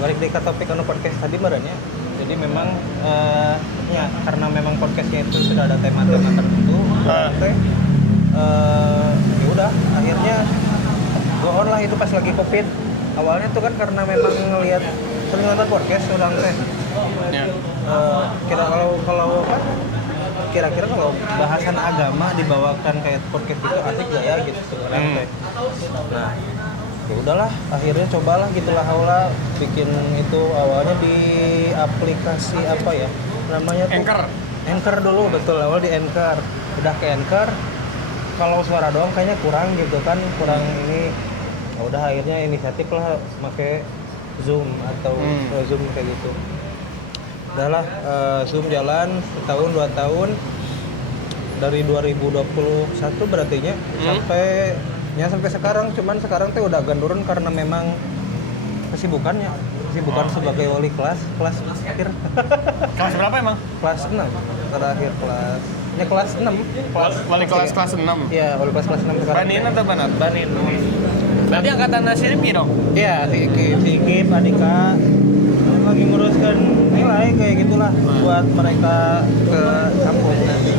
balik deui ka topik anu podcast tadi meureun ya. Jadi memang ya karena memang podcastnya itu sudah ada tema-tema tertentu, teh ya udah akhirnya go on lah itu pas lagi Covid. Awalnya tuh kan karena memang ngelihat sering nonton podcast orang teh. Ya. Kira-kira kalau bahasan agama dibawakan kayak podcast itu asik gak ya gitu sebenarnya teh. Nah, ya udahlah akhirnya cobalah gitulah haula bikin itu awalnya di aplikasi apa ya namanya tuh Anchor dulu betul awal di Anchor udah ke Anchor kalau suara doang kayaknya kurang gitu kan kurang ini ya udah akhirnya inisiatif lah pakai Zoom atau Zoom kayak gitu udahlah Zoom jalan setahun 2 tahun dari 2021 berarti nya sampai sekarang cuman sekarang teh udah agak turun karena memang kesibukan sebagai wali kelas akhir Kelas berapa emang? kelas 6 terakhir kelas 6 Wali kelas 6. iya wali kelas 6 sekarang Banin atau Banat? Banin Berarti angkatan Nasiripki dong? iya si Kip Adika lagi nguruskan nilai kayak gitulah buat mereka ke kampus nanti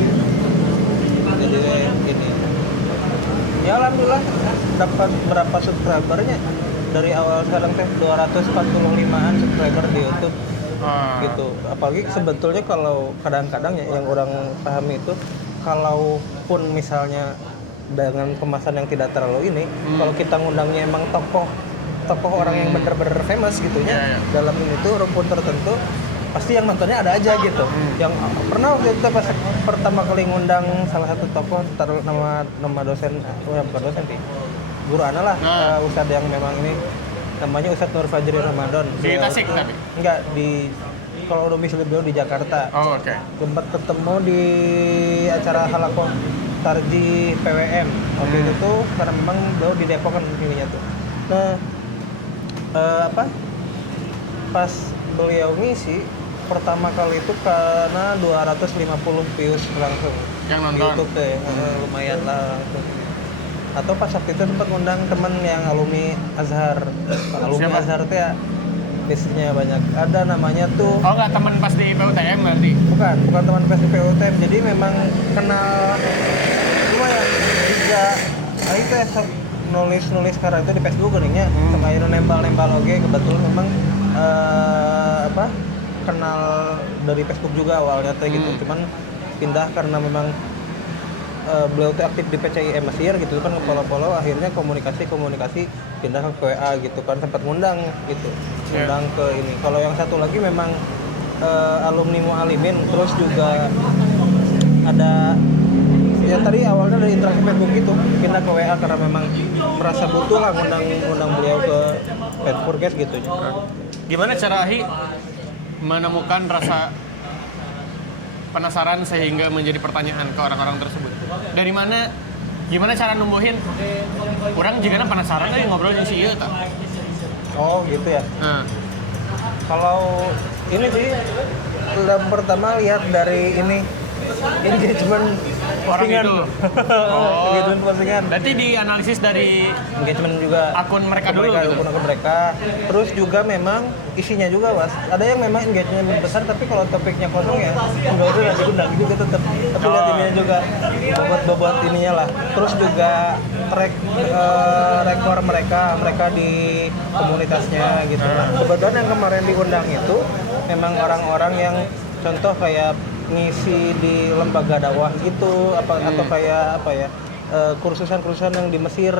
jadi ini ya alhamdulillah dapat berapa subscribernya dari awal sekarang teh 245an subscriber di YouTube gitu apalagi sebetulnya kalau kadang-kadang ya yang orang pahami itu kalaupun misalnya dengan kemasan yang tidak terlalu ini kalau kita ngundangnya emang tokoh orang yang bener-bener famous gitu ya dalam ini tuh rumpun tertentu pasti yang nontonnya ada aja gitu yang pernah waktu itu pas pertama kali ngundang salah satu tokoh taruh nama dosen bukan dosen sih guru ana lah ustadz yang memang ini namanya Ustadz Nur Fajri Ramadan Di Tasik tapi? Enggak di kalau domisili beliau di Jakarta sempat ketemu di acara halakoh Tarji PWM waktu itu tuh karena memang beliau di Depok kan ininya tuh nah pas beliau ngisi pertama kali itu karena 250 views langsung yang nonton YouTube deh lumayan lah atau pas waktu itu sempat ngundang teman yang alumni Azhar Azhar teh ya biasanya banyak ada namanya tuh nggak teman pas di PUTM berarti bukan teman pas di PUTM jadi memang kenal lumayan juga itu nulis sekarang itu di Facebook geningnya sama itu nembal oke kebetulan memang kenal dari Facebook juga awalnya teh gitu cuman pindah karena memang beliau tuh aktif di PCIM Mesir gitu kan follow akhirnya komunikasi pindah ke WA gitu kan sempat ngundang gitu ngundang ke ini kalau yang satu lagi memang alumni Mualimin terus juga ada yang tadi awalnya dari interaksi Facebook gitu pindah ke WA karena memang merasa butuh lah ngundang beliau ke podcast gitu gimana cara Ahi menemukan rasa penasaran sehingga menjadi pertanyaan ke orang-orang tersebut dari mana gimana cara numbuhin orang juga penasaran aja ngobrolnya si ieu tah oh gitu ya kalau ini sih pertama lihat dari ini engagement postingan itu. Engagement postingan. Berarti dianalisis dari engagement juga akun mereka dulu gitu. Akun mereka. Terus juga memang isinya juga was. Ada yang memang engagement besar tapi kalau topiknya kosong ya enggak usah diundang juga tetap. Tapi lihat ininya juga bobot ininya lah. Terus juga track rekor mereka di komunitasnya gitu. Nah, kebetulan yang kemarin diundang itu memang orang-orang yang contoh kayak ngisi di lembaga dakwah gitu atau kayak apa ya kursusan yang di Mesir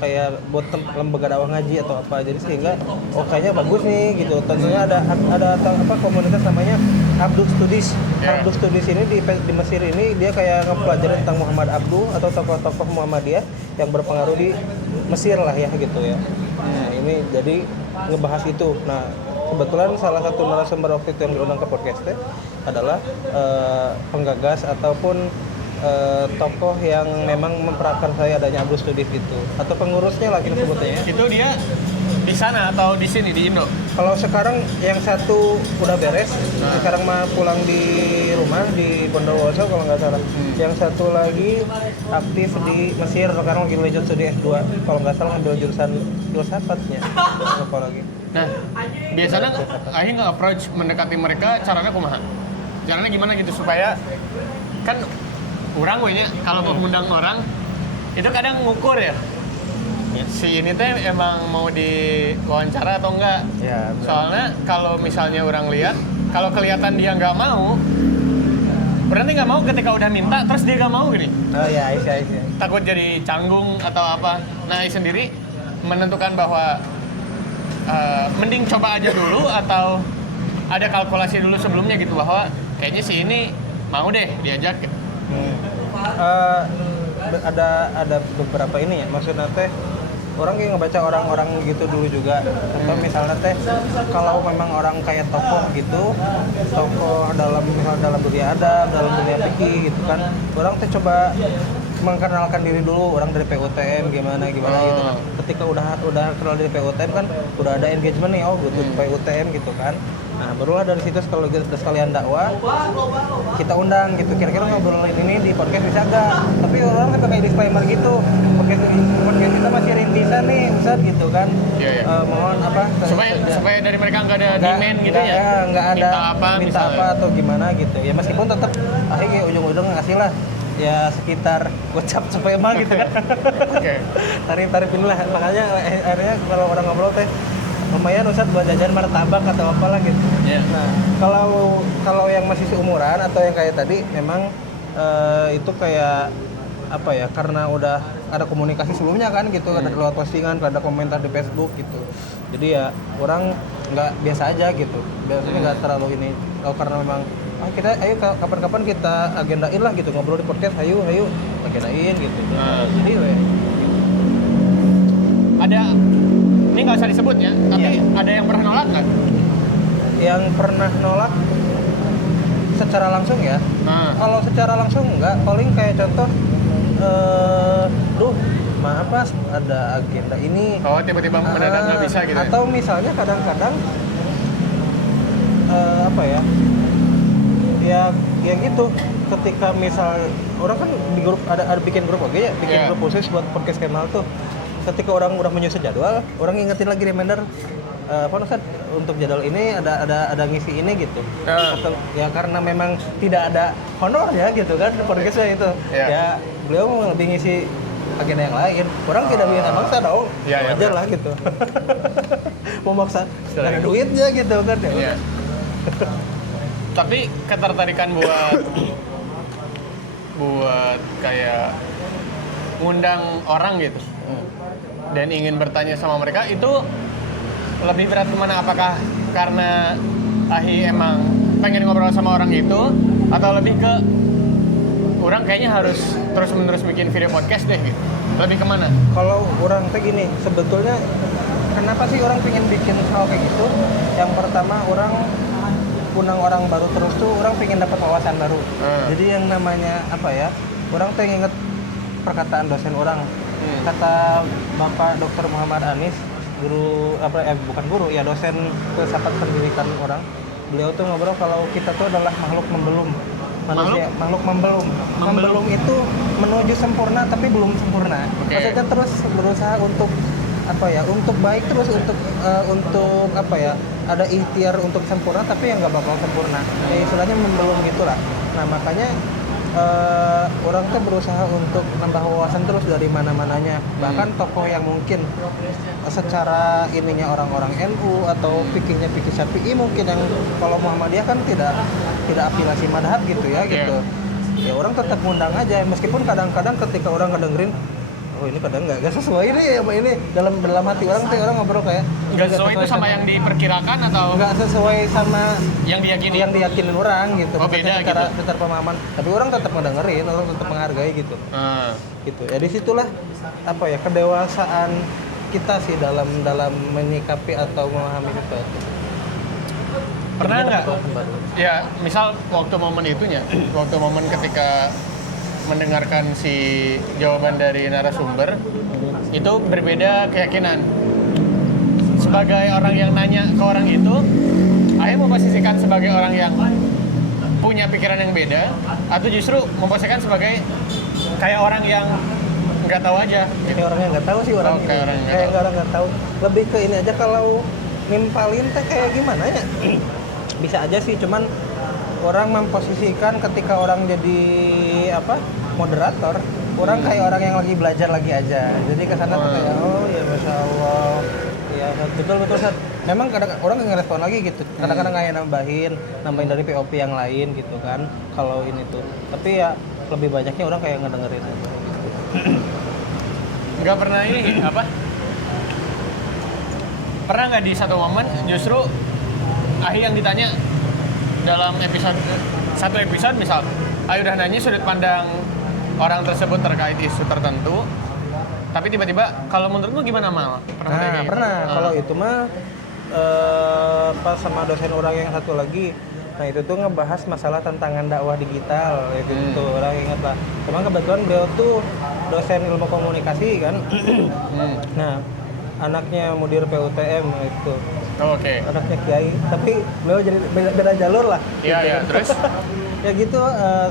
kayak buat lembaga dakwah ngaji atau apa jadi sehingga kayaknya bagus nih gitu tentunya ada komunitas namanya Abdu Studies Abdu Studies ini di Mesir ini dia kayak ngepelajarin tentang Muhammad Abdu atau tokoh-tokoh Muhammadiyah yang berpengaruh di Mesir lah ya gitu ya nah ini jadi ngebahas itu nah kebetulan salah satu narasumber waktu itu yang diundang ke podcastnya adalah penggagas ataupun tokoh yang memang memperakar saya adanya Abdul Studies itu atau pengurusnya lah kita sebutnya. Itu dia di sana atau di sini di Indo? Kalau sekarang yang satu udah beres, sekarang mah pulang di rumah di Bondowoso kalau nggak salah. Yang satu lagi aktif di Mesir sekarang lagi lanjut studi S2 kalau nggak salah ngambil jurusan filsafatnya apa lagi. Nah, biasanya aing nge-approach mendekati mereka caranya kumaha? Caranya gimana gitu supaya kan orang we kalau mau mengundang orang itu kadang ngukur ya. Si ini teh emang mau diwawancara atau enggak? Ya, benar. Soalnya kalau misalnya orang lihat, kalau kelihatan dia nggak mau, berarti nggak mau ketika udah minta, terus dia nggak mau gini. Oh ya, iya. Takut jadi canggung atau apa. Nah, Ais sendiri menentukan bahwa mending coba aja dulu atau ada kalkulasi dulu sebelumnya gitu bahwa kayaknya si ini mau deh diajak gitu. Ada beberapa ini ya, maksudnya teh orang yang ngebaca orang-orang gitu dulu juga. Atau misalnya teh kalau memang orang kayak tokoh gitu, tokoh dalam misal dalam dunia adab, dalam dunia fikih gitu kan, orang teh coba mengenalkan diri dulu, orang dari PUTM gimana gitu kan. Ketika udah kenal dari PUTM kan udah ada engagement nih, oh butuh PUTM gitu kan. Nah, barulah dari situ kalau kita sekalian dakwah, kita undang gitu. Kira-kira ngobrolin ini di podcast bisa nggak? Tapi orang kan pakai disclaimer gitu. Podcast kita masih rintisan nih, Ustaz gitu kan. Iya. Mohon apa? Supaya dari mereka nggak ada demand gitu ya. Nggak ada minta apa atau gimana gitu. Ya meskipun tetap akhirnya ujung-ujung ngasih lah. Ya sekitar gocap supaya mah gitu kan. Oke. Tarif-tarifin lah. Makanya akhirnya kalau orang ngobrol teh lumayan Ustaz buat jajan martabak atau apalah gitu. Yeah. Nah, kalau yang masih seumuran atau yang kayak tadi memang itu kayak apa ya, karena udah ada komunikasi sebelumnya kan gitu, ada lewat postingan, ada komentar di Facebook gitu. Jadi ya orang nggak biasa aja gitu. Biasanya nggak terlalu ini. Kalau karena memang kita ayo kapan-kapan kita agendain lah gitu, ngobrol di podcast, ayo agendain gitu. Jadi ada ini nggak usah disebut ya, tapi ada yang pernah nolak nggak? Yang pernah nolak secara langsung ya? Kalau secara langsung enggak, paling kayak contoh maaf Mas, ada agenda ini. Oh, tiba-tiba mendadak nggak bisa gitu. Atau misalnya kadang-kadang apa ya? Ya gitu. Ketika misal orang kan di grup ada bikin grup bikin grup khusus buat podcast Kemal tuh. Ketika orang udah menyusun jadwal, orang ingetin lagi reminder Ustaz, untuk jadwal ini ada ngisi ini gitu. Atau ya karena memang tidak ada honor ya gitu kan podcastnya itu. Ya beliau mau lebih ngisi agenda yang lain. Orang tidak bisa maksa dong. Wajar lah gitu. Mau maksa karena duitnya gitu kan ya. Tapi ketertarikan buat kayak ngundang orang gitu dan ingin bertanya sama mereka itu lebih berat kemana? Apakah karena Ahi emang pengen ngobrol sama orang itu atau lebih ke orang kayaknya harus terus-menerus bikin video podcast deh gitu? Lebih kemana? Kalau orang teh gini, sebetulnya kenapa sih orang pengen bikin hal kayak gitu? Yang pertama orang undang orang baru terus tuh orang pengen dapat wawasan baru. Jadi yang namanya apa ya? Orang tuh inget perkataan dosen orang. Kata Bapak Dr. Muhammad Anis, guru bukan guru ya, dosen filsafat pendidikan orang. Beliau tuh ngobrol kalau kita tuh adalah makhluk membelum. Manusia makhluk membelum. Membelum itu menuju sempurna tapi belum sempurna. Maksudnya terus berusaha untuk apa ya, untuk baik terus, untuk apa ya, ada ikhtiar untuk sempurna tapi yang nggak bakal sempurna. Istilahnya membelum gitulah. Nah makanya orang tuh berusaha untuk nambah wawasan terus dari mana-mananya. Bahkan tokoh yang mungkin secara ininya orang-orang NU atau fikihnya fikih Syafi'i mungkin yang kalau Muhammadiyah kan tidak afiliasi madhab gitu ya gitu. Ya orang tetap ngundang aja meskipun kadang-kadang ketika orang ngedengerin oh ini kadang nggak sesuai ini dalam hati orang tuh orang ngobrol kayak nggak sesuai itu sama yang diperkirakan atau nggak sesuai sama yang diyakinin orang gitu. Beda secara pemahaman, tapi orang tetap ngedengerin, orang tetap menghargai gitu. Gitu ya, disitulah apa ya kedewasaan kita sih dalam menyikapi atau memahami sesuatu. Pernah nggak ya misal waktu momen ketika mendengarkan si jawaban dari narasumber itu berbeda keyakinan. Sebagai orang yang nanya ke orang itu, Ayo memposisikan sebagai orang yang punya pikiran yang beda atau justru memposisikan sebagai kayak orang yang nggak tahu aja? Kayak orang yang nggak tahu sih orang. Kayak orang nggak tahu. Lebih ke ini aja kalau nimpalin teh kayak gimana ya? Bisa aja sih, cuman orang memposisikan ketika orang jadi moderator, orang kayak orang yang lagi belajar lagi aja. Jadi kesana tuh kayak oh ya masya Allah, ya betul Sat. Memang kadang orang nggak ngerespon lagi gitu. Kadang-kadang kayak nambahin dari POP yang lain gitu kan. Kalau ini tuh, tapi ya lebih banyaknya orang kayak ngedengerin aja. Gitu. Nggak pernah ini pernah nggak di satu momen justru Ahi yang ditanya dalam satu episode misal Ahi udah nanya sudut pandang orang tersebut terkait isu tertentu, tapi tiba-tiba kalau menurutmu gimana Mal? Pernah. Kalau itu mah pas sama dosen orang yang satu lagi, nah itu tuh ngebahas masalah tantangan dakwah digital itu orang ingat lah. Cuma kebetulan beliau tuh dosen ilmu komunikasi kan. Nah anaknya mudir PUTM itu. Oke. Anaknya kiai, tapi beliau jadi beda jalur lah. Iya, terus ya gitu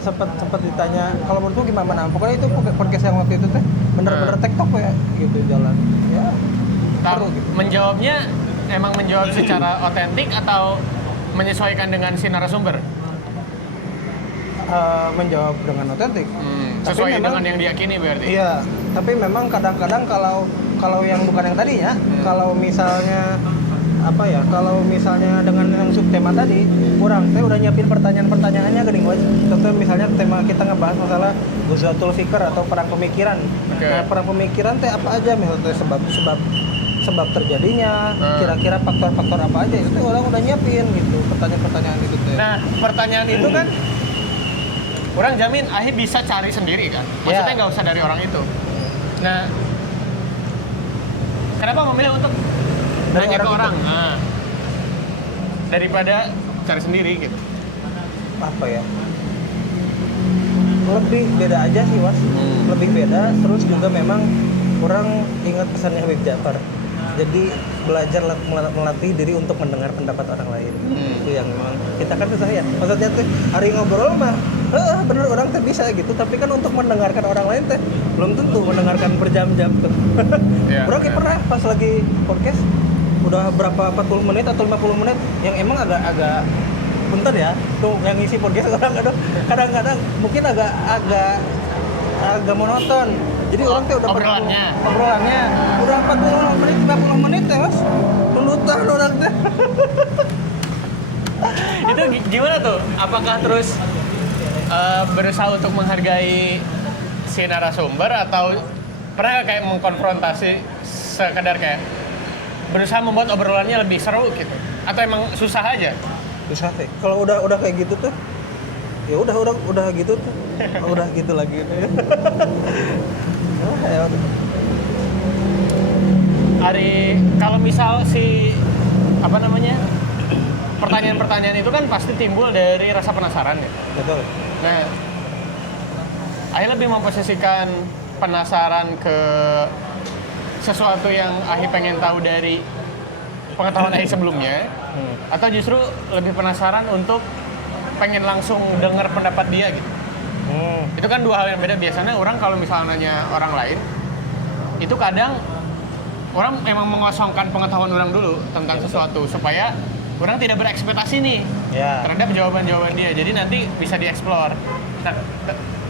sempat ditanya kalau menurutku gimana. Pokoknya itu podcast yang waktu itu teh bener-bener TikTok ya gitu jalan. Ya. Gitu. Menjawabnya emang menjawab secara otentik atau menyesuaikan dengan si narasumber? Menjawab dengan otentik. Sesuai dengan yang diyakini berarti. Iya, tapi memang kadang-kadang kalau yang bukan yang tadinya, kalau misalnya dengan yang subtema tadi, kurang saya udah nyiapin pertanyaan-pertanyaannya gini aja. Contoh misalnya tema kita ngebahas masalah Ghazwatul Fikr atau perang pemikiran. Okay. Nah, perang pemikiran teh apa aja misalnya sebab terjadinya, kira-kira faktor-faktor apa aja itu orang udah nyiapin gitu pertanyaan-pertanyaan itu teh. Nah, pertanyaan itu kan orang jamin Ahi bisa cari sendiri kan. Maksudnya nggak usah dari orang itu. Nah, kenapa memilih untuk nanya ke orang? Nah, daripada cari sendiri gitu. Apa ya? Lebih beda aja sih Was. Lebih beda. Terus juga memang orang ingat pesannya Habib Ja'far. Jadi belajar melatih diri untuk mendengar pendapat orang lain. Itu yang memang kita kan susah ya. Maksudnya tuh hari ngobrol mah, bener orang tuh bisa gitu. Tapi kan untuk mendengarkan orang lain teh belum tentu mendengarkan berjam-jam tuh. Orang pernah pas lagi podcast udah berapa 40 menit atau 50 menit yang emang agak bentar ya. Tuh yang ngisi podcast kadang-kadang mungkin agak monoton. Jadi orang tuh udah obrolannya udah 40 menit 50 menit ya Mas. Tuntutan orang tuh. Itu gimana tuh? Apakah terus berusaha untuk menghargai si narasumber atau pernah kayak mengkonfrontasi sekedar kayak berusaha membuat obrolannya lebih seru gitu? Atau emang susah aja? Susah sih. Kalau udah kayak gitu tuh ya udah gitu tuh. Udah gitu lagi. Ari, kalau misal si pertanyaan-pertanyaan itu kan pasti timbul dari rasa penasaran ya. Betul. Nah, Ahi lebih memposisikan penasaran ke sesuatu yang Ahi pengen tahu dari pengetahuan Ahi sebelumnya, atau justru lebih penasaran untuk pengen langsung dengar pendapat dia gitu. Itu kan dua hal yang beda. Biasanya orang kalau misalnya nanya orang lain, itu kadang orang memang mengosongkan pengetahuan orang dulu tentang sesuatu supaya orang tidak berekspektasi nih terhadap jawaban-jawaban dia. Jadi nanti bisa dieksplor. Nah,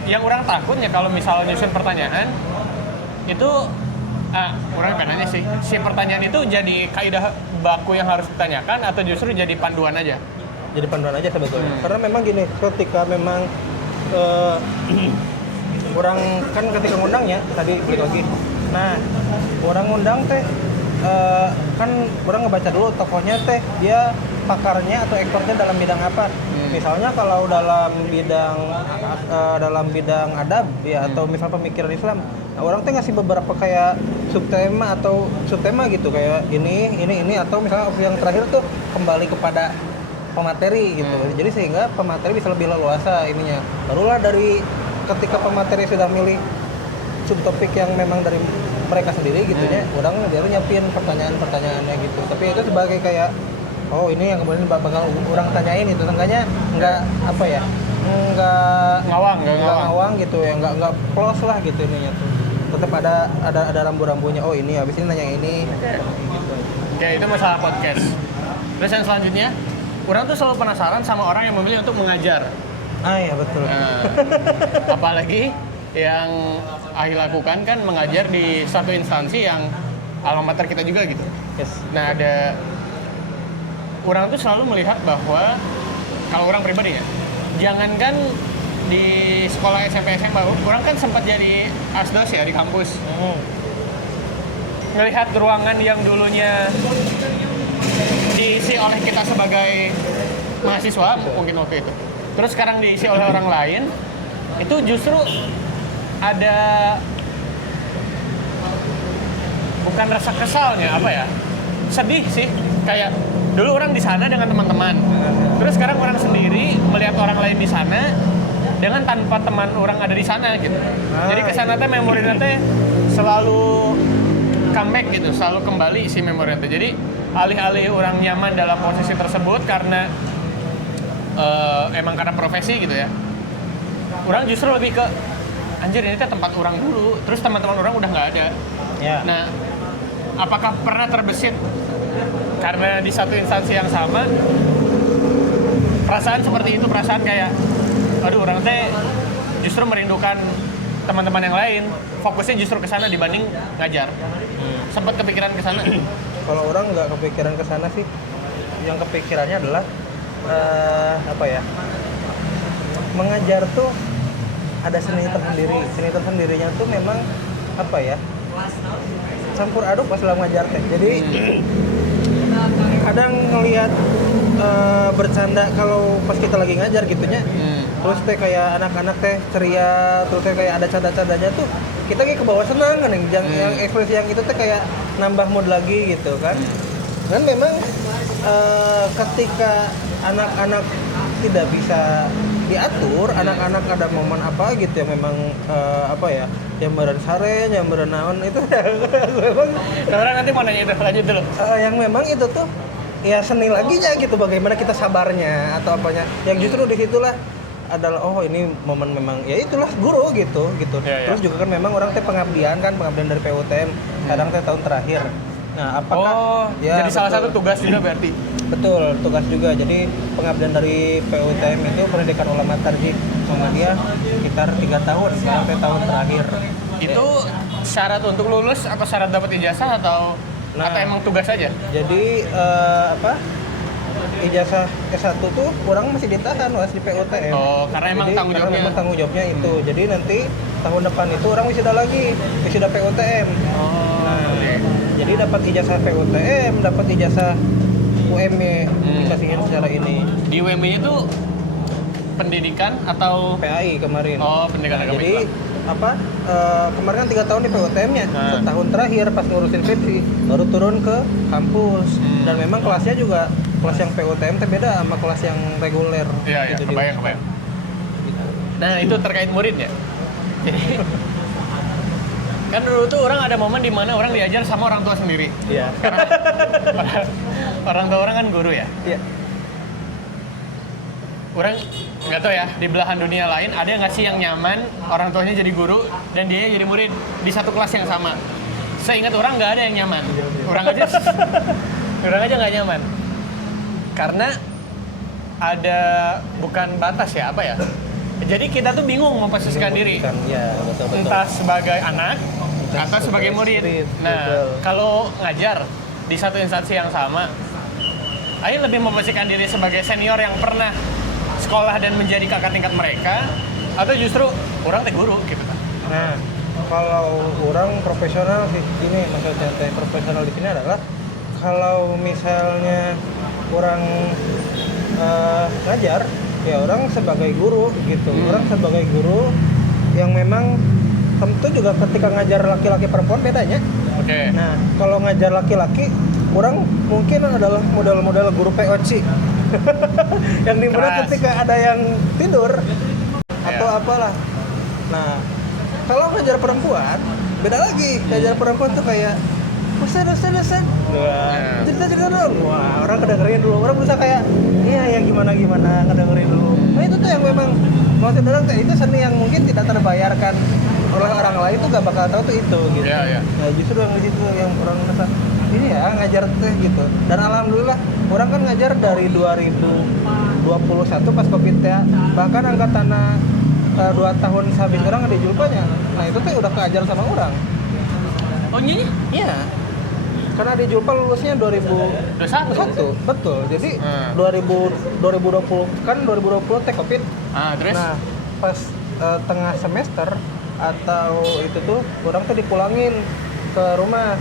yang orang takutnya kalau misalnya nyusun pertanyaan itu orang pengennya sih si pertanyaan itu jadi kaidah baku yang harus ditanyakan atau justru jadi panduan aja? Jadi panduan aja sebetulnya. Karena memang gini, ketika memang orang kan ketika ngundangnya tadi lagi. Nah, orang ngundang teh kan orang ngebaca dulu tokohnya teh dia pakarnya atau ekspertnya dalam bidang apa. Misalnya kalau dalam bidang adab ya atau misal pemikiran Islam, nah, orang tuh ngasih beberapa kayak subtema gitu kayak ini atau misalnya yang terakhir tuh kembali kepada pemateri gitu. Jadi sehingga pemateri bisa lebih leluasa ininya. Barulah dari ketika pemateri sudah milih subtopik yang memang dari mereka sendiri gitunya, orang dia nyiapin pertanyaan-pertanyaannya gitu. Tapi itu sebagai kayak oh ini yang kemudian bakal orang tanyain itu, seenggaknya nggak apa ya, nggak ngawang gitu ya, nggak close lah gitu ininya tuh. Tetap ada rambu-rambunya. Oh ini habis ini nanya ini. Gitu. Oke, itu masalah podcast. Terus yang selanjutnya, orang tuh selalu penasaran sama orang yang memilih untuk mengajar. Iya betul. Nah, apalagi yang Ahi lakukan kan mengajar di satu instansi yang alma mater kita juga gitu. Yes. Nah, orang tuh selalu melihat bahwa kalau orang pribadi ya, jangankan di sekolah SMP SMA, orang kan sempat jadi asdos ya di kampus. Ngelihat ruangan yang dulunya diisi oleh kita sebagai mahasiswa mungkin waktu itu, terus sekarang diisi oleh orang lain, itu justru ada bukan rasa kesalnya apa ya, sedih sih. Kayak dulu orang di sana dengan teman-teman, terus sekarang orang sendiri melihat orang lain di sana dengan tanpa teman orang ada di sana gitu. Jadi kesana teh memori teh selalu comeback gitu, selalu kembali si memori teh. Jadi alih-alih orang nyaman dalam posisi tersebut karena emang karena profesi gitu ya, orang justru lebih ke anjir ini teh tempat orang dulu, terus teman-teman orang udah nggak ada. Ya. Nah, apakah pernah terbesit karena di satu instansi yang sama perasaan seperti itu, perasaan kayak aduh orang teh justru merindukan teman-teman yang lain, fokusnya justru ke sana dibanding ngajar. Sempat kepikiran ke sana? Kalau orang nggak kepikiran ke sana sih, yang kepikirannya adalah apa ya, mengajar tuh ada seni tersendiri. Seni tersendirinya tuh memang apa ya, campur aduk pas dalam ngajar teh. Jadi kadang ngelihat bercanda kalau pas kita lagi ngajar gitunya, terus teh kayak anak-anak teh ceria, terus teh kayak ada canda-candanya tuh kita kayak ke bawah senang kan, yang ekspresi yang itu teh kayak nambah mood lagi gitu kan. Dan memang ketika anak-anak tidak bisa diatur, anak-anak ada momen apa gitu yang memang apa ya, yang beren sare, yang beren naon itu memang Orang nanti mau nanya itu, lanjut dulu. yang memang itu tuh ya seni laginya gitu, bagaimana kita sabarnya atau apanya, yang justru disitulah adalah oh ini momen memang ya itulah guru gitu. Ya. Terus juga kan memang orang teh pengabdian dari PUTM kadang teh tahun terakhir. Nah apakah ya, jadi salah satu tugas juga berarti. Betul, tugas juga. Jadi pengabdian dari PUTM itu pendidikan ulama tarjih sama dia sekitar 3 tahun sampai tahun terakhir. Itu syarat untuk lulus atau syarat dapat ijazah atau emang tugas saja? Jadi ijazah S1 tuh orang masih ditahan was di PUTM. Oh, karena emang tanggung jawabnya. Karena memang tanggung jawabnya itu. Jadi nanti tahun depan itu orang wisuda lagi, wisuda PUTM. Jadi dapat ijazah PUTM, dapat ijazah UMY, dikasihin secara ini. Di UMY itu pendidikan atau PAI kemarin. Oh, pendidikan agama Jadi Islam. kemarin kan 3 tahun di PUTM-nya. Setahun terakhir pas ngurusin skripsi baru turun ke kampus. Dan memang kelasnya juga kelas yang PUTM teh beda sama kelas yang reguler. Iya, gitu, kebayang. Gitu. Nah, itu terkait murid ya. Jadi kan dulu tuh orang ada momen di mana orang diajar sama orang tua sendiri. Iya. Karena orang tua orang kan guru ya. Iya. Orang nggak tahu ya, di belahan dunia lain ada nggak sih yang nyaman orang tuanya jadi guru dan dia jadi murid di satu kelas yang sama? Seingat orang nggak ada yang nyaman. Orang aja nggak nyaman. Karena ada bukan batas ya, apa ya? Jadi kita tuh bingung memposisikan diri. Ya, betul. Entah sebagai anak atau sebagai murid. Nah, kalau ngajar di satu instansi yang sama, Ayo lebih memposisikan diri sebagai senior yang pernah sekolah dan menjadi kakak tingkat mereka, atau justru orang teh guru gitu kan? Nah, kalau orang profesional sih ini maksudnya profesional di sini adalah kalau misalnya orang ngajar ya orang sebagai guru gitu. Orang sebagai guru yang memang tentu juga ketika ngajar laki-laki perempuan bedanya. Oke. Nah, kalau ngajar laki-laki orang mungkin adalah model-model guru POC yang dimana ketika ada yang tidur atau apalah. Nah, kalau ngajar perempuan beda lagi. Ngajar perempuan tuh kayak Ustaz. Cerita dulu. Wah, orang kedengerin dulu. Orang bisa kayak iya ya gimana ngedengerin dulu. Nah, itu tuh yang memang maksud orang itu seni yang mungkin tidak terbayarkan oleh orang lain tuh gak bakal tahu tuh itu gitu. Iya. Nah, justru yang di situ yang orang merasa ini ya ngajar teh gitu. Dan alhamdulillah orang kan ngajar dari 2021 pas Covid ya. Bahkan angkatannya 2 tahun sehabis orang ada julpanya. Nah itu tuh udah keajar sama orang. Oh iya? Iya. Karena di Julpa lulusnya 2021. Betul. Jadi 2020 kan 2020 teh Covid. Terus? Nah, pas tengah semester atau itu tuh orang tuh dipulangin ke rumah.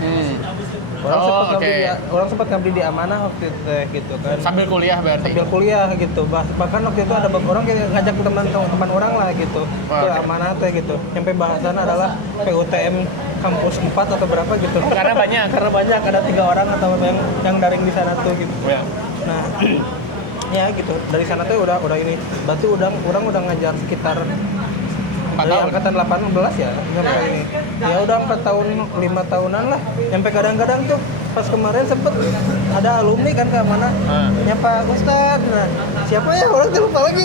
Orang sempat ngabdi di Amanah waktu itu gitu kan. Sambil kuliah berarti? Sambil kuliah gitu. Bahkan waktu itu ada orang ngajak teman orang lah gitu ke Amanah teh gitu. Sampai bahasan adalah PUTM kampus 4 atau berapa gitu. Karena banyak ada 3 orang atau yang daring di sana tuh gitu. Ya. Nah, ya gitu. Dari sana tuh udah ini. Berarti orang udah ngajar sekitar 4 dari tahun. angkatan 18 ya sampai ini. Ya udah 4 tahun 5 tahunan lah. Sampai kadang-kadang tuh pas kemarin sempet ada alumni kan ke mana nyapa Ustadz. Nah, siapa ya? Orang tuh lupa lagi.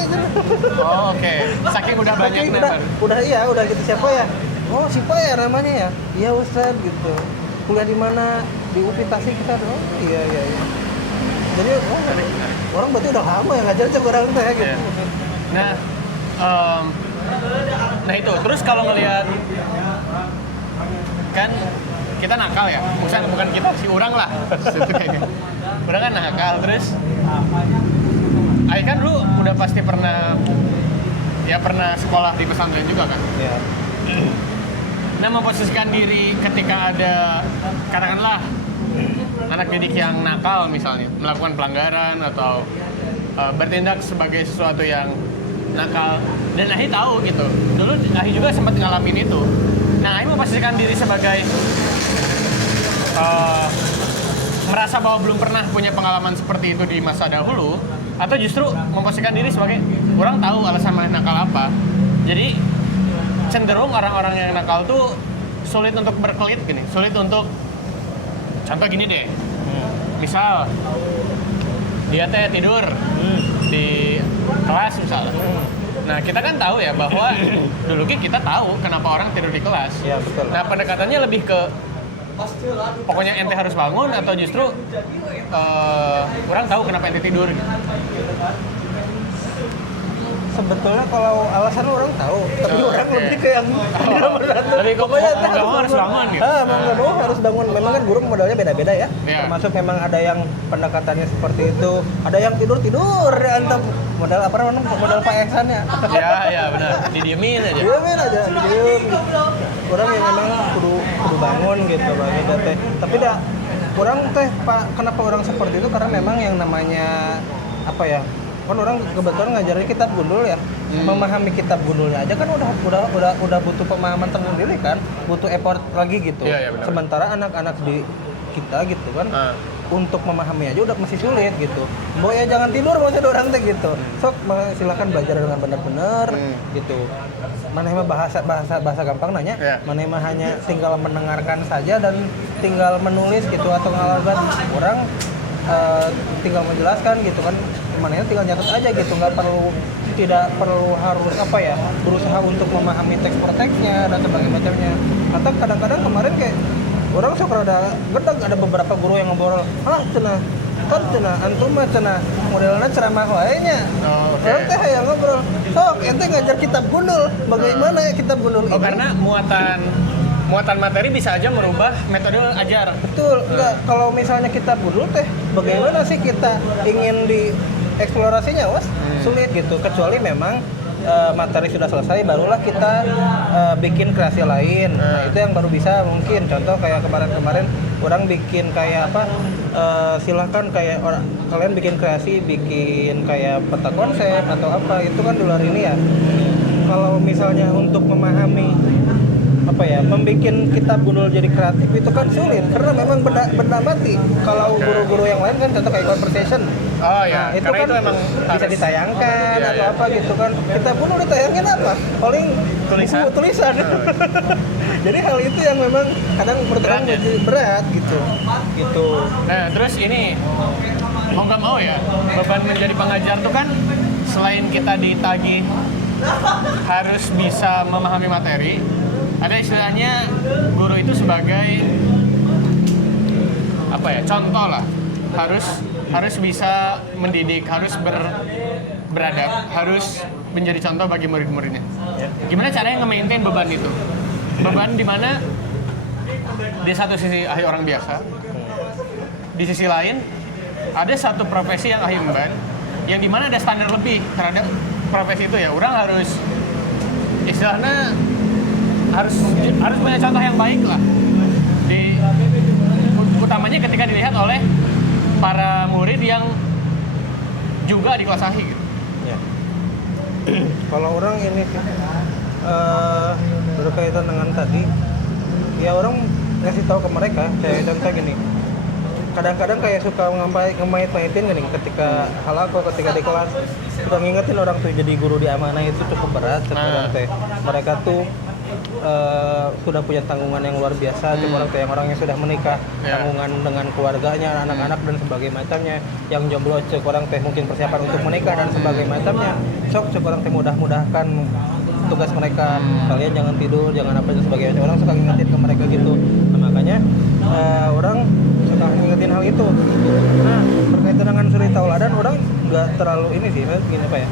Oh, oke. Saking udah banyaknya. Udah gitu siapa ya? Oh, siapa ya namanya ya? Iya Ustadz gitu. Kuliah di mana? Di UPI Tasik kita. Oh, iya. Jadi orang berarti udah lama yang ngajar coba orang teh gitu. Yeah. Nah itu, terus kalau ngelihat kan kita nakal ya, bukan kita sih, orang lah. Udah kan nakal, terus Ai kan dulu udah pasti pernah sekolah di pesantren juga kan? Iya. Nah, memposisikan diri ketika ada katakanlah anak didik yang nakal misalnya, melakukan pelanggaran atau bertindak sebagai sesuatu yang nakal, dan Ahi tahu gitu. Dulu Ahi juga sempat ngalamin itu. Nah, Ahi memposisikan diri sebagai merasa bahwa belum pernah punya pengalaman seperti itu di masa dahulu, atau justru memposisikan diri sebagai orang tahu alasan mana nakal apa. Jadi cenderung orang-orang yang nakal tuh sulit untuk berkelit gini, sulit untuk contoh gini deh. Misal dia teh tidur di kelas misalnya. Nah, kita kan tahu ya bahwa dulu kita tahu kenapa orang tidur di kelas. Iya, betul. Nah, pendekatannya lebih ke pokoknya ente harus bangun, atau justru orang tahu kenapa ente tidur. Sebetulnya kalau alasan orang tahu, tapi orang lebih ke yang lebih pokoknya nggak mau harus bangun gitu. Mau nggak mau harus bangun. Memang kan guru modelnya beda-beda ya. Yeah. Termasuk memang ada yang pendekatannya seperti itu, ada yang tidur antam modal apa namanya, modal Pak Ehsan ya. Iya benar, didiemin aja. Diem. Orang yang memang kudu bangun gitu teh. Tapi orang teh Pak, kenapa orang seperti itu? Karena memang yang namanya apa ya? Kan orang kebetulan ngajarin kitab gundul ya. Memahami kitab gundulnya aja kan udah butuh pemahaman tersendiri kan, butuh effort lagi gitu. Iya, benar. Sementara anak-anak di kita gitu kan untuk memahami aja udah masih sulit gitu. Boy ya jangan tidur maksudnya orang teh gitu. Sok silakan belajar dengan benar-benar gitu. Mana mah bahasa gampang nanya, mana mah hanya tinggal mendengarkan saja dan tinggal menulis gitu atau ngalagan orang tinggal menjelaskan gitu kan. Mana tinggal nyatet aja gitu, tidak perlu harus apa ya berusaha untuk memahami teks per teksnya dan sebagainya macamnya. Atau kadang-kadang kemarin kayak orang suka ada gedeg, ada beberapa guru yang ngobrol, cenah antum mah cenah modelnya ceramah lainnya. Orang teh yang ngobrol, sok ente ngajar kitab gundul, bagaimana ya kitab gundul ini? Karena muatan materi bisa aja merubah metode ajar. Betul, enggak. Kalau misalnya kitab gundul teh, bagaimana sih kita ingin dieksplorasinya, sulit gitu. Kecuali memang materi sudah selesai, barulah kita bikin kreasi lain. Nah itu yang baru bisa mungkin. Contoh kayak kemarin orang bikin kayak apa? Silahkan kayak kalian bikin kreasi, bikin kayak peta konsep atau apa. Itu kan di luar ini ya. Kalau misalnya untuk memahami apa ya, membikin kitab gundul jadi kreatif itu kan sulit karena memang benda mati. Kalau guru-guru yang lain kan contoh kayak conversation. Nah, itu kan itu emang bisa ditayangkan atau apa gitu kan. Kitab gundul ditayangin apa? Paling tulisan. Jadi hal itu yang memang kadang berat gitu. Nah, terus ini mau nggak mau ya, beban menjadi pengajar tuh kan selain kita ditagih harus bisa memahami materi, ada istilahnya guru itu sebagai apa apa ya, contoh lah, harus bisa mendidik, harus beradab, harus menjadi contoh bagi murid-muridnya. Gimana caranya nge-maintain beban itu? Beban di mana di satu sisi Ahi orang biasa, di sisi lain ada satu profesi yang Ahi emban, yang di mana ada standar lebih terhadap profesi itu ya. Orang harus istilahnya harus punya contoh yang baik lah. Utamanya ketika dilihat oleh para murid yang juga di kelas Ahi gitu. Ya. Kalau orang ini berkaitan dengan tadi, ya orang ngasih tahu ke mereka, kayak contoh gini. Kadang-kadang kayak suka ngemait-maitin gini ketika halako, ketika di kelas suka ngingetin orang tuh jadi guru di amanah itu cukup berat sekarang teh. Mereka tuh sudah punya tanggungan yang luar biasa, yang orang yang sudah menikah, tanggungan dengan keluarganya, anak-anak dan sebagainya macamnya. Yang jomblo cek orang teh mungkin persiapan untuk menikah dan sebagainya macamnya. Sok cek orang teh mudah-mudahkan tugas mereka, kalian jangan tidur, jangan apa dan sebagainya. Orang suka ngingetin ke mereka gitu. Nah, makanya orang suka ngingetin hal itu. Nah, berkaitan dengan suri tauladan, orang nggak terlalu ini sih, gini apa ya?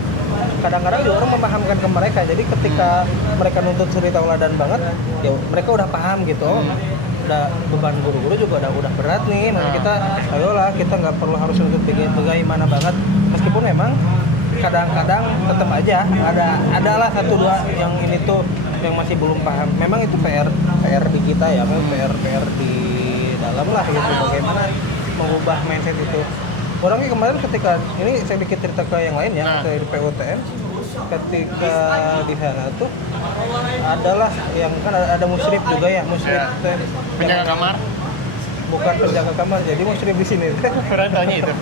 Kadang-kadang juga orang memahamkan ke mereka, jadi ketika mereka nuntut suri tauladan banget, ya mereka udah paham gitu. Udah beban guru-guru juga udah berat nih, makanya kita ayolah kita nggak perlu harus nuntut bagaimana banget, meskipun memang kadang-kadang tetap aja adalah satu dua yang ini tuh yang masih belum paham. Memang itu PR di kita ya, PR di dalam lah gitu, bagaimana mengubah mindset itu. Orangnya kemarin ketika ini saya bikin cerita ke yang lain ya, ke PUTM, ketika di sana tuh adalah yang kan ada musyrif juga ya, musyrif penjaga kamar, bukan penjaga kamar, jadi musyrif di sini perantaunya itu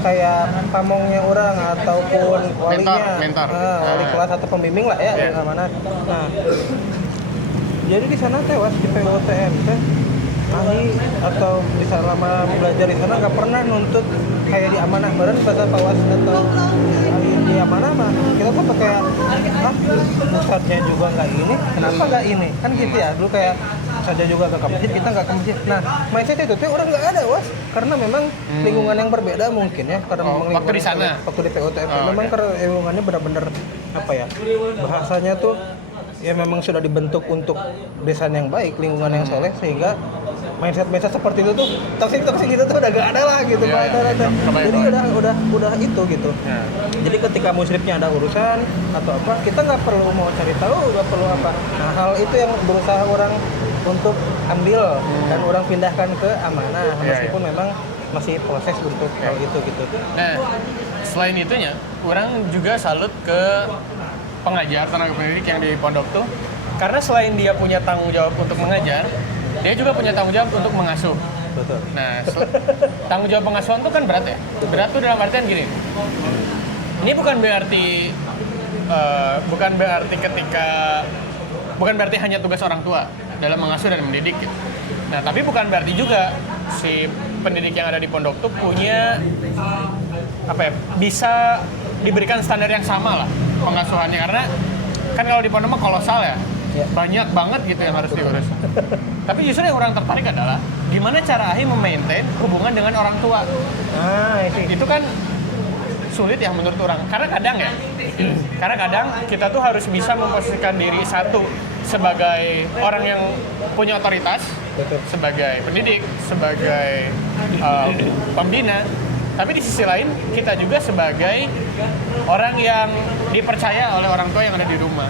kayak pamongnya orang ataupun walinya, mentor. Wali kelas atau pembimbing lah ya, mana. Nah, jadi di sana tewas di PUTM teh Ahi atau bisa lama belajar di sana nggak pernah nuntut kayak di amanah bareng bahasa pawas atau di amanah mah kita tuh kayak pusatnya juga nggak ini, kenapa nggak ini kan gitu ya. Dulu kayak saja juga ke masjid, kita nggak ke masjid. Nah, mindset itu tuh orang nggak ada was, karena memang lingkungan yang berbeda mungkin ya, karena memang waktu di sana, waktu di PUTM memang karena lingkungannya benar-benar apa ya, bahasanya tuh ya memang sudah dibentuk untuk desain yang baik, lingkungan yang soleh, sehingga mindset seperti itu tuh toksik itu tuh udah gak ada lah gitu. Jadi udah itu gitu. Jadi ketika musyrifnya ada urusan atau apa, kita nggak perlu mau cari tahu, nggak perlu apa. Nah, hal itu yang berusaha orang untuk ambil dan orang pindahkan ke amanah, meskipun memang masih proses untuk hal itu gitu. Nah, selain itunya, orang juga salut ke pengajar tenaga pendidik yang di pondok tuh, karena selain dia punya tanggung jawab untuk mengajar, dia juga punya tanggung jawab untuk mengasuh. Betul. Nah, tanggung jawab pengasuhan tuh kan berat ya. Berat tuh dalam artian gini. Ini bukan berarti bukan berarti hanya tugas orang tua dalam mengasuh dan mendidik. Nah, tapi bukan berarti juga si pendidik yang ada di pondok tuh punya bisa diberikan standar yang sama lah pengasuhannya, karena kan kalau di pondok mah kolosal ya. Banyak banget gitu yang harus diurus. Tapi justru yang orang tertarik adalah gimana cara Ahi memaintain hubungan dengan orang tua. Itu kan sulit ya menurut orang. Karena kadang kita tuh harus bisa memposisikan diri satu sebagai orang yang punya otoritas, sebagai pendidik, sebagai pembina. Tapi di sisi lain kita juga sebagai orang yang dipercaya oleh orang tua yang ada di rumah.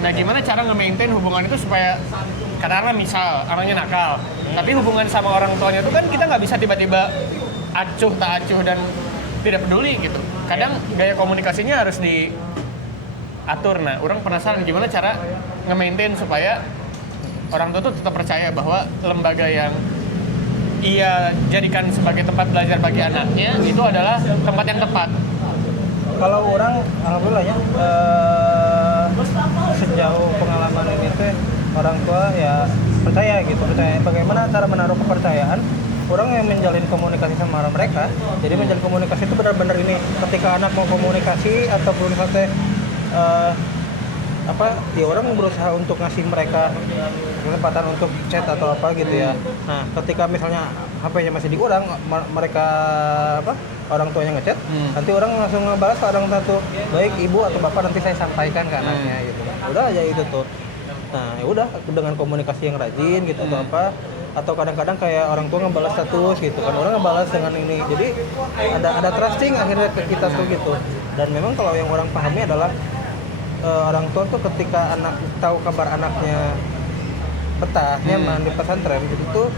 Nah, gimana cara nge-maintain hubungan itu supaya karena misal anaknya nakal, tapi hubungan sama orang tuanya itu kan kita nggak bisa tiba-tiba acuh tak acuh dan tidak peduli gitu. Kadang gaya komunikasinya harus diatur. Nah, orang penasaran gimana cara nge-maintain supaya orang tua tuh tetap percaya bahwa lembaga yang ia jadikan sebagai tempat belajar bagi anaknya itu adalah tempat yang tepat. Kalau orang, alhamdulillah ya, sejauh pengalaman ini teh orang tua ya percaya bagaimana cara menaruh kepercayaan orang yang menjalin komunikasi sama mereka. Jadi menjalin komunikasi itu benar-benar ini, ketika anak mau komunikasi atau belum sampai dia orang berusaha untuk ngasih mereka kesempatan untuk chat atau apa gitu ya. Nah, ketika misalnya HP-nya masih di orang, mereka apa orang tuanya ngechat, nanti orang langsung ngebalas ke orang satu, baik ibu atau bapak nanti saya sampaikan ke anaknya gitu. Udah aja itu tuh. Nah ya udah dengan komunikasi yang rajin gitu atau apa, atau kadang-kadang kayak orang tua ngebalas status gitu kan, orang ngebalas dengan ini, jadi ada trusting akhirnya ke kita tuh gitu. Dan memang kalau yang orang pahami adalah orang tua tuh ketika anak tahu kabar anaknya betah nyaman di pesantren itu tuh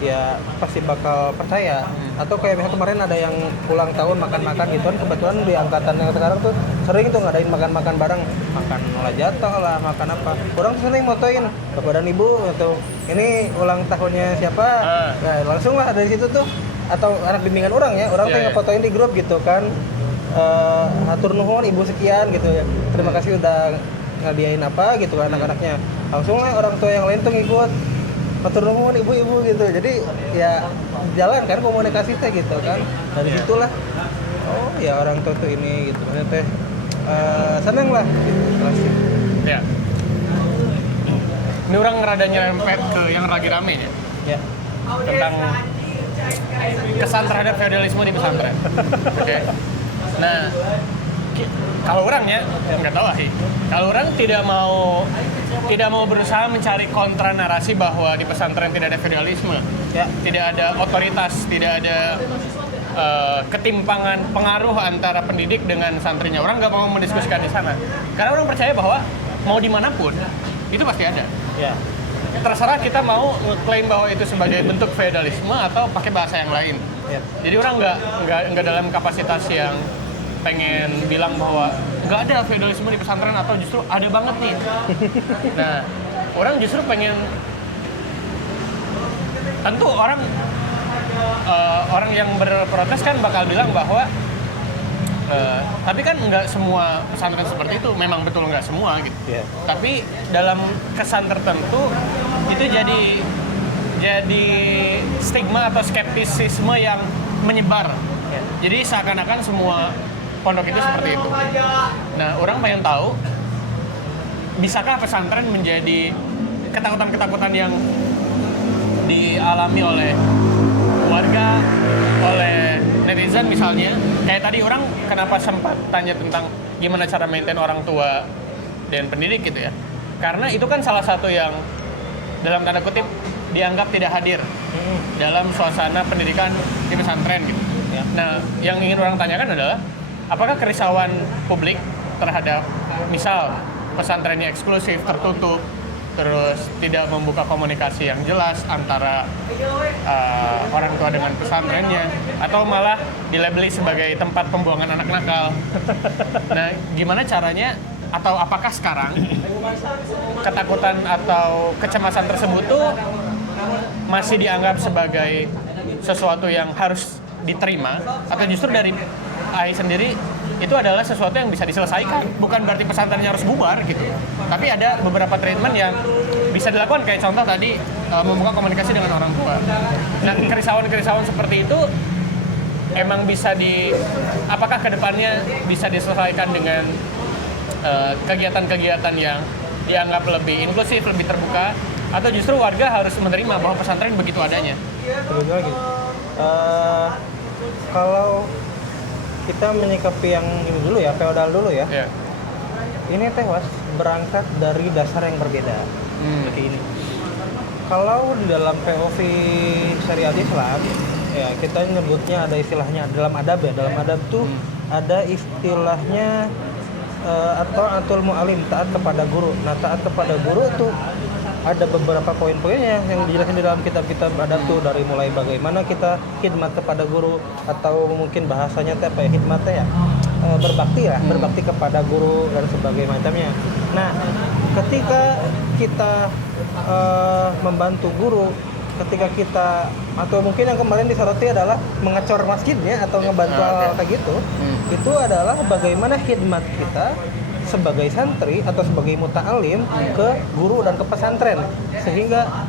ya pasti bakal percaya. Atau kayak misalnya kemarin ada yang ulang tahun makan-makan gitu kan, kebetulan di angkatan yang sekarang tuh sering tuh ngadain makan-makan bareng, makan lajatoh lah, makan apa, orang tuh sering motoin ke badan ibu atau ini ulang tahunnya siapa, nah langsung lah dari situ tuh, atau anak bimbingan orang ya, orang tuh ngefotoin di grup gitu kan, hatur nuhun ibu sekian gitu ya, terima kasih udah ngadiain apa gitu kan anak-anaknya, langsung lah orang tua yang lain tuh ngikut hatur nuhun ibu-ibu gitu. Jadi ya jalan kan komunikasi teh gitu kan, dari situlah oh ya orang tua tuh ini gitu maksudnya teh seneng lah gitu klasik ya. Ini orang rada nyerempet ke yang lagi rame ya, tentang kesan terhadap feodalisme di pesantren. Oke. Nah, kalau orang ya nggak tahu sih. Kalau orang tidak mau berusaha mencari kontra narasi bahwa di pesantren tidak ada feodalisme, tidak ada otoritas, tidak ada ketimpangan pengaruh antara pendidik dengan santrinya. Orang nggak mau mendiskusikan di sana, karena orang percaya bahwa mau dimanapun itu pasti ada. Terserah kita mau ngeklaim bahwa itu sebagai bentuk feodalisme atau pakai bahasa yang lain. Jadi orang nggak dalam kapasitas yang pengen bilang bahwa nggak ada feodalisme di pesantren atau justru ada banget nih. Nah, orang justru pengen, tentu orang yang berprotes kan bakal bilang bahwa tapi kan nggak semua pesantren seperti itu, memang betul nggak semua gitu. Tapi dalam kesan tertentu itu jadi stigma atau skeptisisme yang menyebar. Jadi seakan-akan semua pondok itu seperti itu. Nah, orang pengen tahu, bisakah pesantren menjadi ketakutan-ketakutan yang dialami oleh warga, oleh netizen misalnya. Kayak tadi orang kenapa sempat tanya tentang gimana cara maintain orang tua dan pendidik gitu ya. Karena itu kan salah satu yang dalam tanda kutip dianggap tidak hadir dalam suasana pendidikan di pesantren gitu. Nah, yang ingin orang tanyakan adalah apakah kerisauan publik terhadap misal pesantrennya eksklusif, tertutup, terus tidak membuka komunikasi yang jelas antara orang tua dengan pesantrennya, atau malah dilabeli sebagai tempat pembuangan anak nakal. Nah, gimana caranya, atau apakah sekarang ketakutan atau kecemasan tersebut tuh masih dianggap sebagai sesuatu yang harus diterima, atau justru dari AI sendiri itu adalah sesuatu yang bisa diselesaikan, bukan berarti pesantrennya harus bubar gitu. Tapi ada beberapa treatment yang bisa dilakukan, kayak contoh tadi membuka komunikasi dengan orang tua. Nah, kerisauan-kerisauan seperti itu emang bisa apakah kedepannya bisa diselesaikan dengan kegiatan-kegiatan yang dianggap lebih inklusif, lebih terbuka, atau justru warga harus menerima bahwa pesantren begitu adanya? Sebetulnya lagi, kalau kita menyikapi yang ini dulu ya, feodal dulu ya. Ini tewas berangkat dari dasar yang berbeda. Seperti ini. Kalau di dalam POV syariat Islam, ya kita nyebutnya ada istilahnya dalam adab ya. Dalam adab tuh ada istilahnya atau atul mu'alim, taat kepada guru. Nah, taat kepada guru tuh ada beberapa poin-poinnya yang dijelaskan di dalam kitab-kitab adab tuh, dari mulai bagaimana kita khidmat kepada guru, atau mungkin bahasanya apa ya, khidmatnya ya, berbakti lah, berbakti kepada guru dan sebagainya macamnya. Nah, ketika kita membantu guru, ketika kita, atau mungkin yang kemarin disoroti adalah mengecor masjidnya atau ngebantu hal kayak gitu, itu adalah bagaimana khidmat kita sebagai santri atau sebagai muta'alim ke guru dan ke pesantren, sehingga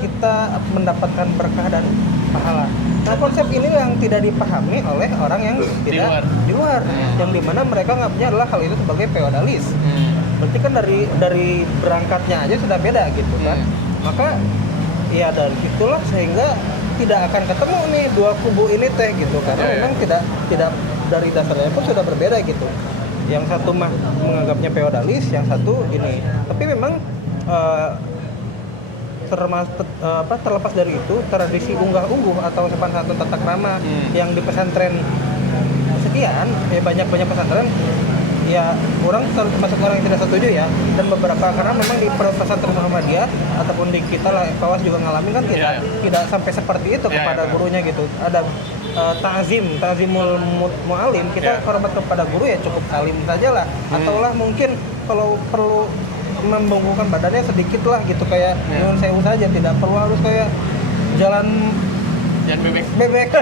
kita mendapatkan berkah dan pahala. Nah, konsep ini yang tidak dipahami oleh orang yang tidak di luar, yang dimana mereka nganggapnya adalah hal itu sebagai feodalis. Berarti kan dari berangkatnya aja sudah beda gitu kan. Maka ya dari itulah sehingga tidak akan ketemu nih dua kubu ini teh gitu, karena memang tidak dari dasarnya pun sudah berbeda gitu. Yang satu mah menganggapnya feodalis, yang satu ini. Tapi memang terlepas dari itu, tradisi unggah-ungguh atau sopan santun tata krama yang di pesantren sekian, ya banyak pesantren, ya orang termasuk orang yang tidak setuju ya, dan beberapa karena memang di pesantren Muhammadiyah ataupun di kita lah Kawas juga ngalamin kan tidak sampai seperti itu kepada gurunya gitu. Ada ta'zimul mu'alim, kita hormat kepada guru ya cukup salim saja lah, atau lah mungkin kalau perlu membungkukkan badannya sedikit lah gitu, kayak nyuwun sewu saja, tidak perlu harus kayak jalan bebek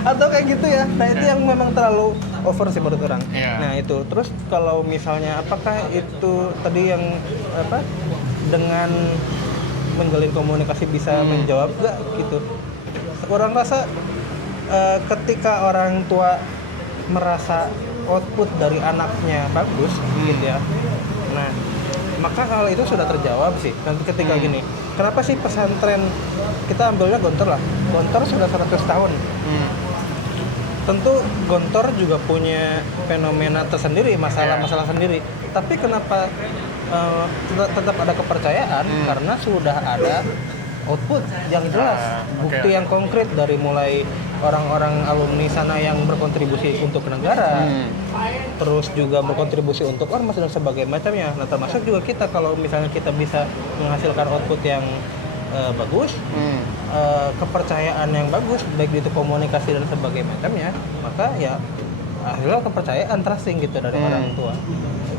atau kayak gitu ya. Nah itu yang memang terlalu over sih menurut orang. Nah itu terus kalau misalnya apakah itu tadi yang dengan menjalin komunikasi bisa menjawab gak gitu. Orang rasa ketika orang tua merasa output dari anaknya bagus gitu ya, nah maka hal itu sudah terjawab sih. Nanti ketika gini, kenapa sih pesantren, kita ambilnya Gontor lah, Gontor sudah 100 tahun. Tentu Gontor juga punya fenomena tersendiri, masalah-masalah sendiri. Tapi kenapa tetap ada kepercayaan? Karena sudah ada output yang jelas, bukti yang konkret dari mulai orang-orang alumni sana yang berkontribusi untuk negara, terus juga berkontribusi untuk ormas dan sebagainya macamnya. Nah termasuk juga kita, kalau misalnya kita bisa menghasilkan output yang bagus, kepercayaan yang bagus, baik itu komunikasi dan sebagainya macamnya, maka ya akhirnya kepercayaan trusting gitu dari orang tua.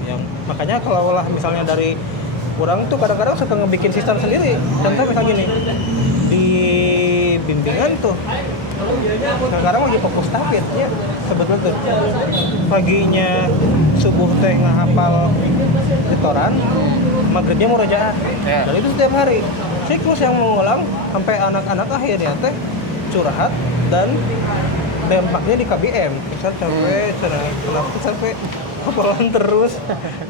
Yang makanya kalau lah misalnya dari orang tuh kadang-kadang suka ngebikin sistem sendiri. Contoh misalnya gini, di bimbingan tuh sekarang lagi fokus tahfidz ya, sebetulnya tuh paginya subuh teh ngahafal setoran, maghribnya murojaah. Dan itu setiap hari siklus yang mengulang sampai anak-anak akhirnya teh curhat dan dampaknya di KBM sampai hafalan terus.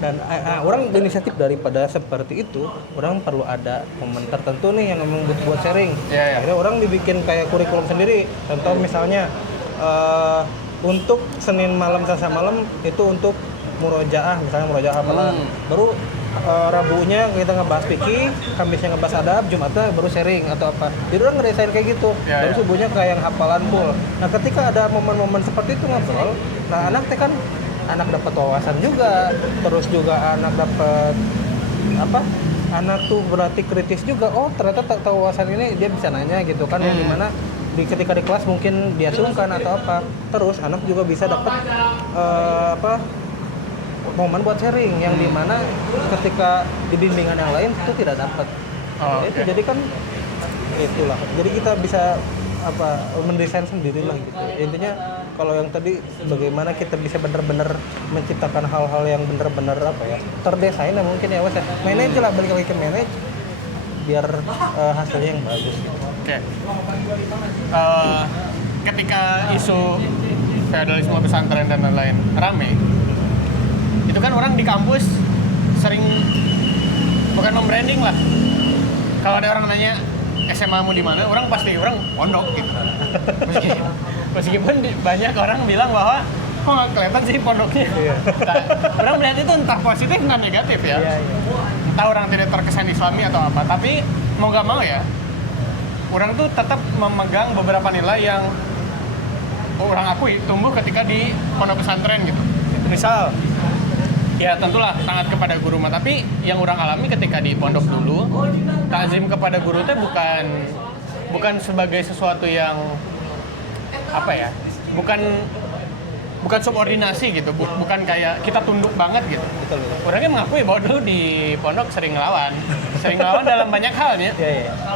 Dan orang inisiatif daripada seperti itu, orang perlu ada momen tertentu nih yang memang buat sharing. Akhirnya orang dibikin kayak kurikulum sendiri. Contoh misalnya untuk Senin malam, Selasa malam itu untuk murojaah, misalnya murojaah hafalan. Baru Rabunya kita ngebahas fikih, Kamisnya ngebahas adab, Jumatnya baru sharing atau apa. Jadi orang ngedesain kayak gitu. Baru subuhnya kayak yang hafalan full. Nah ketika ada momen-momen seperti itu ngobrol, nah anak teh kan anak dapat wawasan juga, terus juga anak dapat anak tuh berarti kritis juga. Oh ternyata tahu wawasan ini, dia bisa nanya gitu kan, yang dimana ketika di kelas mungkin dia sungkan atau apa. Terus anak juga bisa dapat momen buat sharing yang dimana ketika di bimbingan yang lain itu tidak dapat. Itu jadi kan itulah. Jadi kita bisa mendesain sendiri lah gitu. Intinya kalau yang tadi bagaimana kita bisa benar-benar menciptakan hal-hal yang benar-benar terdesain ya mungkin ya manage lah, balik lagi ke manage biar hasilnya yang bagus gitu. Ketika isu feodalisme pesantren dan lain-lain rame, itu kan orang di kampus sering bukan membranding lah. Kalau ada orang nanya SMA mu di mana, orang pasti pondok gitu. Meskipun banyak orang bilang bahwa kok nggak kelihatan sih pondoknya. Nah, orang melihat itu entah positif entah negatif ya. Entah orang tidak terkesan Islami atau apa. Tapi mau nggak mau ya, orang tuh tetap memegang beberapa nilai yang orang akui tumbuh ketika di pondok pesantren gitu. Misal, ya tentulah taat kepada guru mah, tapi yang orang alami ketika di pondok dulu, takzim kepada guru itu bukan sebagai sesuatu yang bukan subordinasi gitu, bukan kayak kita tunduk banget gitu. Orangnya mengakui bahwa dulu di pondok sering ngelawan dalam banyak halnya.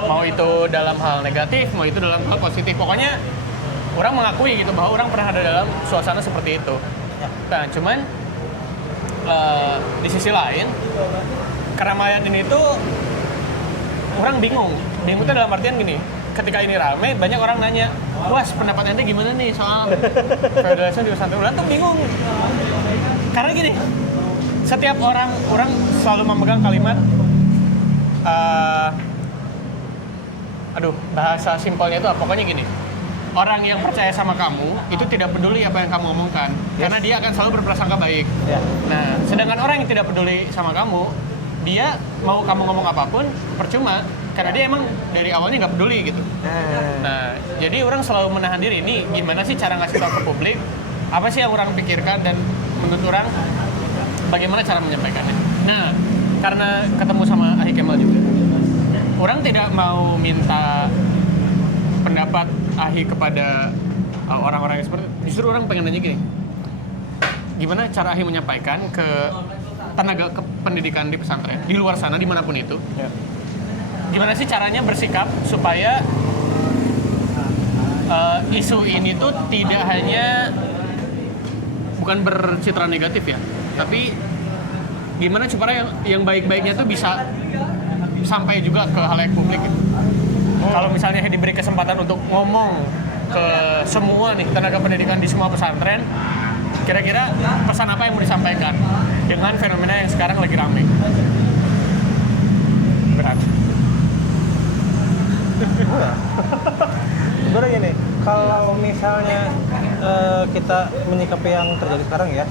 Mau itu dalam hal negatif, mau itu dalam hal positif. Pokoknya orang mengakui gitu bahwa orang pernah ada dalam suasana seperti itu. Nah, cuman di sisi lain, keramaian ini tuh orang bingung itu dalam artian gini, ketika ini rame, banyak orang nanya, "Was, pendapat ente gimana nih soal feodalisme di pesantren?" Orang tuh bingung, karena gini, setiap orang selalu memegang kalimat bahasa simpelnya itu pokoknya gini. Orang yang percaya sama kamu itu tidak peduli apa yang kamu omongkan, karena dia akan selalu berprasangka baik. Ya. Nah, sedangkan orang yang tidak peduli sama kamu, dia mau kamu ngomong apapun percuma, karena dia emang dari awalnya nggak peduli gitu. Nah, jadi orang selalu menahan diri. Ini gimana sih cara ngasih tahu ke publik? Apa sih yang orang pikirkan dan menurut orang bagaimana cara menyampaikannya? Nah, karena ketemu sama Ahi Kemal juga, orang tidak mau minta pendapat Ahi kepada orang-orang yang seperti itu. Justru orang pengen nanya gini, gimana cara Ahi menyampaikan ke tenaga pendidikan di pesantren di luar sana dimanapun itu, gimana sih caranya bersikap supaya isu ini tuh tidak hanya bukan bercitra negatif ya, tapi gimana supaya yang baik-baiknya tuh bisa sampai juga ke halayak publik gitu. Kalau misalnya diberi kesempatan untuk ngomong ke semua nih tenaga pendidikan di semua pesantren, kira-kira pesan apa yang mau disampaikan dengan fenomena yang sekarang lagi rame? Berat. Sebenarnya gini, kalau misalnya kita menyikapi yang terjadi sekarang ya,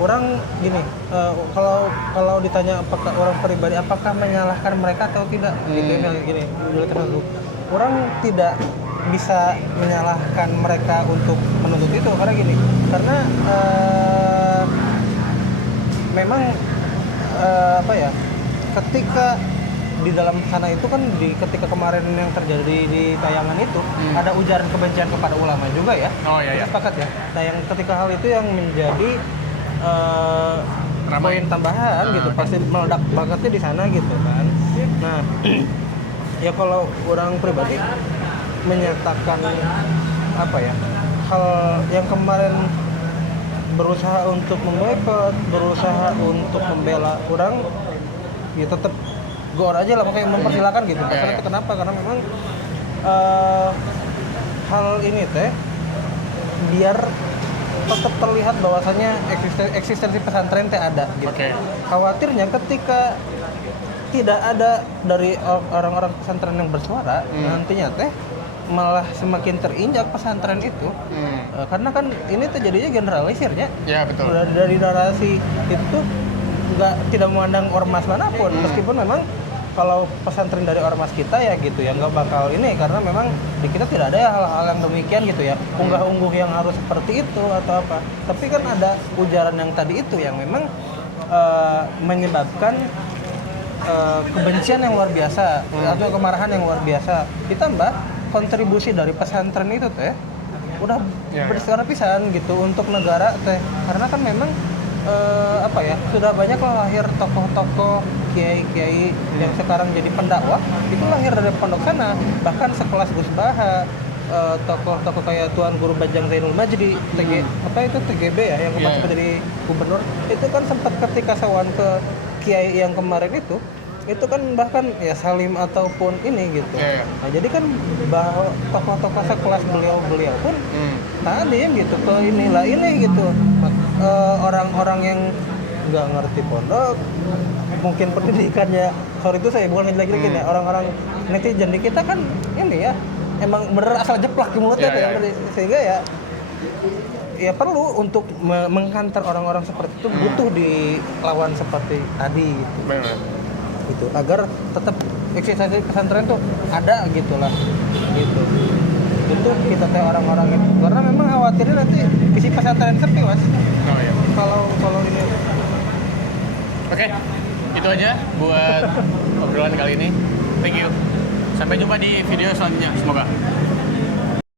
orang gini, kalau ditanya apakah orang pribadi apakah menyalahkan mereka atau tidak, gitu gini, orang tidak bisa menyalahkan mereka untuk menuntut itu karena gini, karena memang ketika di dalam sana itu kan ketika kemarin yang terjadi di tayangan itu ada ujaran kebencian kepada ulama juga ya. Oh iya. Sepakat ya. Nah yang ketika hal itu yang menjadi poin tambahan gitu, pasti meledak bangetnya di sana gitu kan. Nah ya kalau orang pribadi menyatakan hal yang kemarin berusaha untuk memboikot, berusaha untuk membela orang, ya tetap gor aja lah, makanya mempersilakan gitu. Karena itu kenapa? Karena memang hal ini biar tetap terlihat bahwasanya eksistensi pesantren ada gitu. Khawatirnya ketika tidak ada dari orang-orang pesantren yang bersuara, nantinya malah semakin terinjak pesantren itu. Karena kan ini terjadinya generalisirnya. Ya betul. Dari narasi itu tidak memandang ormas manapun, meskipun memang kalau pesantren dari ormas kita ya gitu ya nggak bakal ini, karena memang di kita tidak ada hal-hal yang demikian gitu ya, unggah-ungguh yang harus seperti itu atau apa. Tapi kan ada ujaran yang tadi itu yang memang menyebabkan kebencian yang luar biasa atau kemarahan yang luar biasa. Ditambah kontribusi dari pesantren itu udah besar pisan gitu untuk negara karena kan memang sudah banyak lahir tokoh-tokoh kiai-kiai yang sekarang jadi pendakwah itu lahir dari pondok sana, bahkan sekelas Gus Baha, tokoh-tokoh kayak Tuan Guru Bajang Zainul Majdi, TGB ya yang kemarin jadi gubernur, itu kan sempat ketika sawan ke kiai yang kemarin itu kan bahkan ya Salim ataupun ini gitu. Nah jadi kan bahwa tokoh-tokoh sekelas beliau pun tadi gitu ke inilah ini gitu. Orang-orang yang nggak ngerti pondok, mungkin pendidikannya, sorry itu saya bukan ngejelek-jelekin ya, orang-orang netizen di kita kan ini ya emang bener asal jeplak di mulutnya sehingga ya perlu untuk mengkantar orang-orang seperti itu, butuh dilawan seperti tadi gitu. Gitu agar tetap eksistensi pesantren tuh ada gitulah gitu. Itu kita orang-orang itu karena memang khawatirnya nanti isi pesantren sepi mas. Kalau ini. Oke, itu aja buat obrolan kali ini. Thank you. Sampai jumpa di video selanjutnya. Semoga.